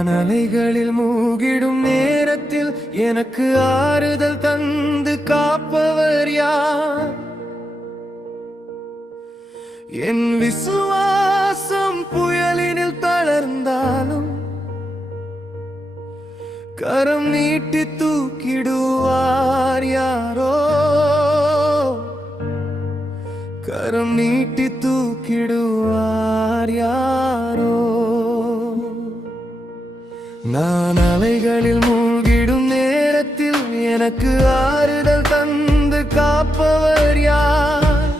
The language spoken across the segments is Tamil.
நான் அலைகளில் மூழ்கிடும் நேரத்தில் எனக்கு ஆறுதல் தந்து காப்பவர் யார்? என் விசுவாசம் புயலினில் தளர்ந்தாலும் கரம் நீட்டி தூக்கிடுவார் யாரோ, கரம் நீட்டி தூக்கிடுவார் யாரோ. நான் அலைகளில் மூழ்கிடும் நேரத்தில் எனக்கு ஆறுதல் தந்து காப்பவர் யார்?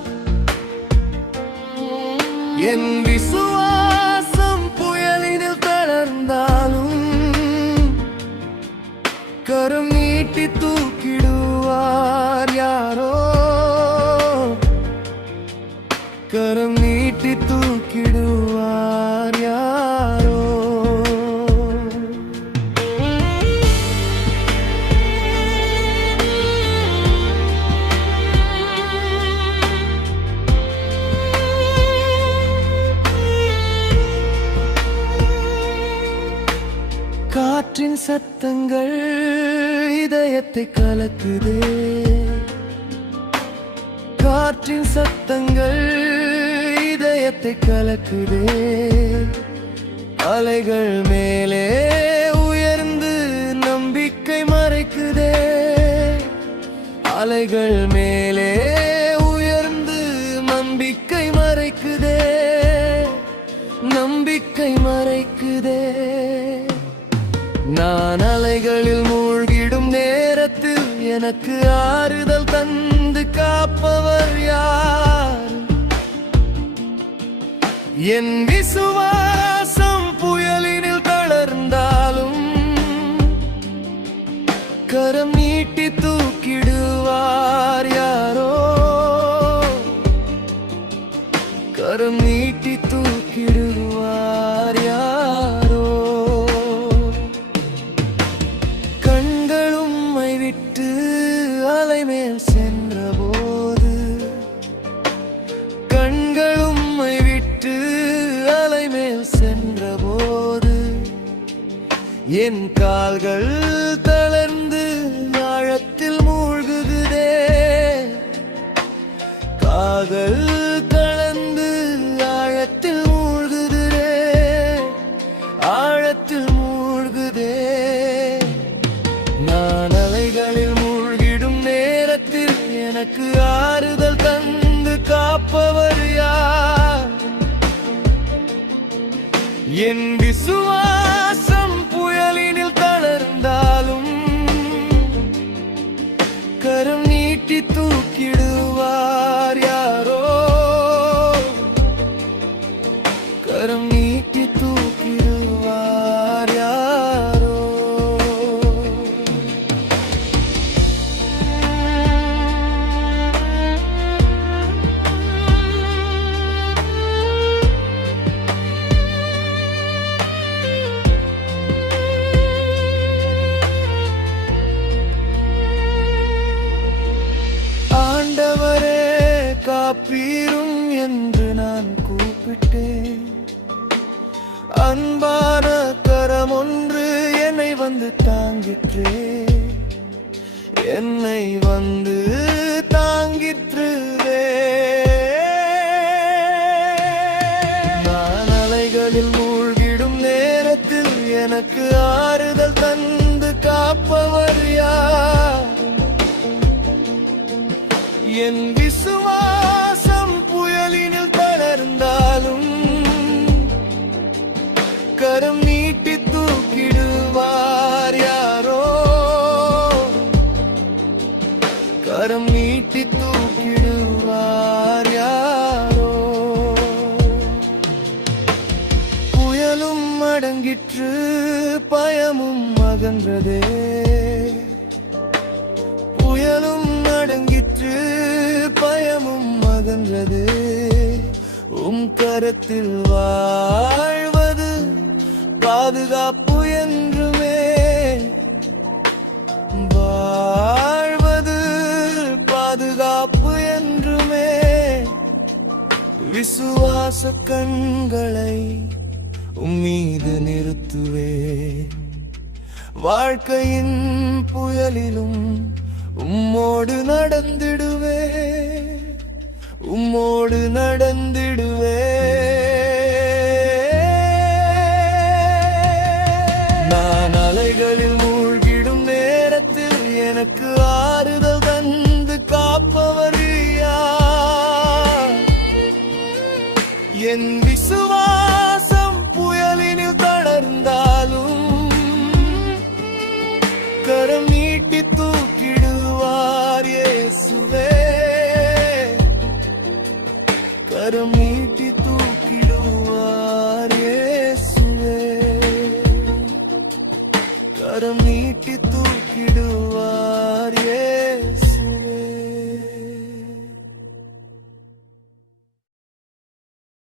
என் விசுவாசம் புயலினில் தளர்ந்தாலும் கரம் நீட்டி தூக்கிடுவார் யாரோ, கரம் நீட்டி தூக்கிடுவார் யாரோ. காற்றின் சத்தங்கள் இதயத்தை கலக்குதே, காற்றின் சத்தங்கள் இதயத்தை கலக்குதே. அலைகள் மேலே உயர்ந்து நம்பிக்கை மறைக்குதே, அலைகள் மேலே உயர்ந்து நம்பிக்கை மறைக்குதே, நம்பிக்கை மறைக்குதே. நான் அலைகளில் மூழ்கிடும் நேரத்தில் எனக்கு ஆறுதல் தந்து காப்பவர் யார்? என் விசுவாசம் புயலினில் தளர்ந்தாலும் கரம் நீட்டி தூக்கிடுவார் யாரோ, கரம் நீட்டி தூக்கிடுவார் யாரோ. விட்டு அலைமேல் சென்றபோது, கண்கள் உம்மை விட்டு அலைமேல் சென்றபோது, என் கால்கள் தளர்ந்து ஆழத்தில் மூழ்குதே, கால்கள் தளர்ந்து ஆழத்தில் மூழ்குதே, ஆழத்தில் மூழ்குதே. நான் அலைகளில் மூழ்கிடும் நேரத்தில் எனக்கு ஆறுதல் தந்து காப்பவர் யார்? என் விசுவாசம் புயலினில் தளர்ந்தாலும் கரம் நீட்டி தூக்கிடுவார் யாரோ, கரம் நீட்டி தூக்கிடுவார் யாரோ. காப்பீரும் என்று நான் கூப்பிட்டேன், அன்பான கரம் ஒன்று என்னை வந்து தாங்கிற்றே, என்னை வந்து தாங்கிற்றுவே. நான் அலைகளில் மூழ்கிடும் நேரத்தில் எனக்கு ஆறுதல் தந்து காப்பவர் யார்? என் விசுவாசம் புயலினில் தளர்ந்தாலும் கரம் நீட்டி தூக்கிடுவார் யாரோ, கரம் நீட்டி தூக்கிடுவார் யாரோ. புயலும் அடங்கிற்று பயமும் அகன்றதே, புயலும் அடங்கிற்று பயமும் அகன்றது. கரத்தில் வாழ்வது பாதுகாப்பு என்றுமே, வாழ்வது பாதுகாப்பு என்றுமே. விசுவாச கண்களை உம்மீது நிறுத்துவே. வாழ்க்கையின் புயலிலும் உம்மோடு நடந்திடுவே, உம்மோடு நடந்திடுவே. நான் அலைகளில் மூழ்கிடும் நேரத்தில் எனக்கு ஆறுதல் தந்து காப்பவர் யார்? என் விசுவாசம் புயலினில் தளர்ந்தாலும் கரம் நீட்டி தூக்கிடுவார் இயேசுவே. கரம் நீட்டி தூக்கிடுவார் இயேசுவே. கரம் நீட்டி தூக்கிடுவார் இயேசுவே.